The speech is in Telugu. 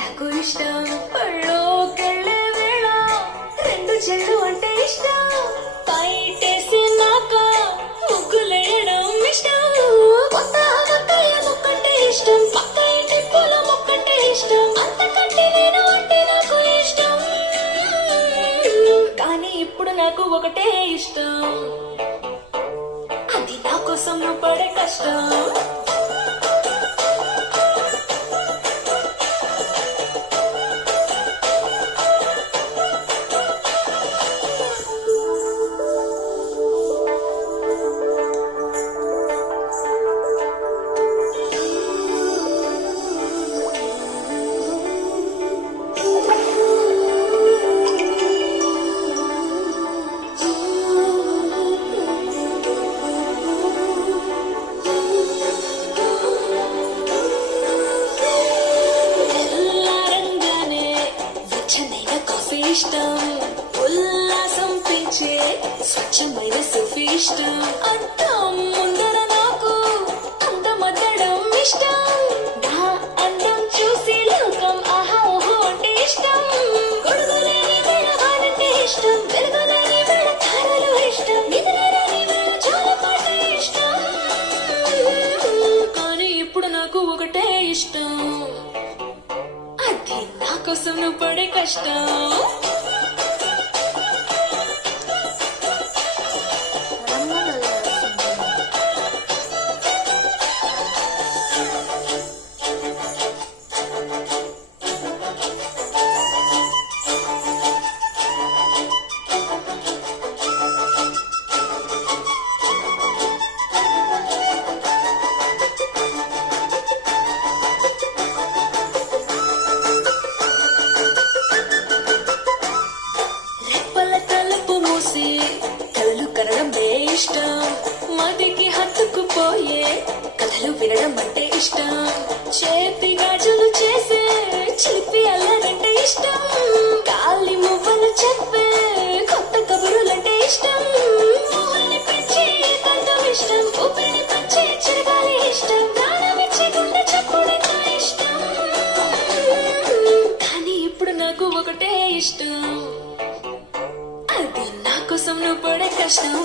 నాకు ఇష్టం పళ్ళోకెళ్ళే వేళ రెండు చెళ్ళు అంటే ఇష్టం బయటేసి నాక ముగ్గులేయడం ఇష్టం కొత్త మొక్కయ్య మొక్కంటే ఇష్టం పక్క ఇంటి పూల మొక్కంటే ఇష్టం అంతకంటే నేను అంటే నాకు ఇష్టం కానీ ఇప్పుడు నాకు ఒకటే ఇష్టం అది నా కోసం నువ్వు పడే కష్టం ఇష్టం ఉల్లాసం పెంచే స్వచ్ఛమైన సుఫీ ఇష్టం అద్దం ముందర నాకు అందమద్దడం ఇష్టం నా అందం చూసి లోకం ఆహా ఓహో అంటే ఇష్టం గొడుగులేని వేళ వానంటే ఇష్టం వెలుగులేని వేళ తారలు ఇష్టం నిద్రలేని వేళ జోలపాట ఇష్టం కానీ ఇప్పుడు నాకు ఒకటే ఇష్టం అది నా కోసం నువ్వు పడే కష్టం కలలు కనడం ఇష్టం మదికి హత్తుకుపోయే కథలు వినడం అంటే ఇష్టం చేతి గాజులు చేసే చిలిపి అల్లరంటే ఇష్టం గాలి మువ్వలు చెప్పే కొత్త కబురులంటే ఇష్టం ఊహల్ని పెంచే తండం ఇష్టం ఊపిరిని పంచే చిరగాలి ఇష్టం ప్రాణమిచ్చే గుండె చప్పుడంటే ఇష్టం కానీ ఇప్పుడు నాకు ఒకటే ఇష్టం అది నా కోసం నువ్వు పడే కష్టం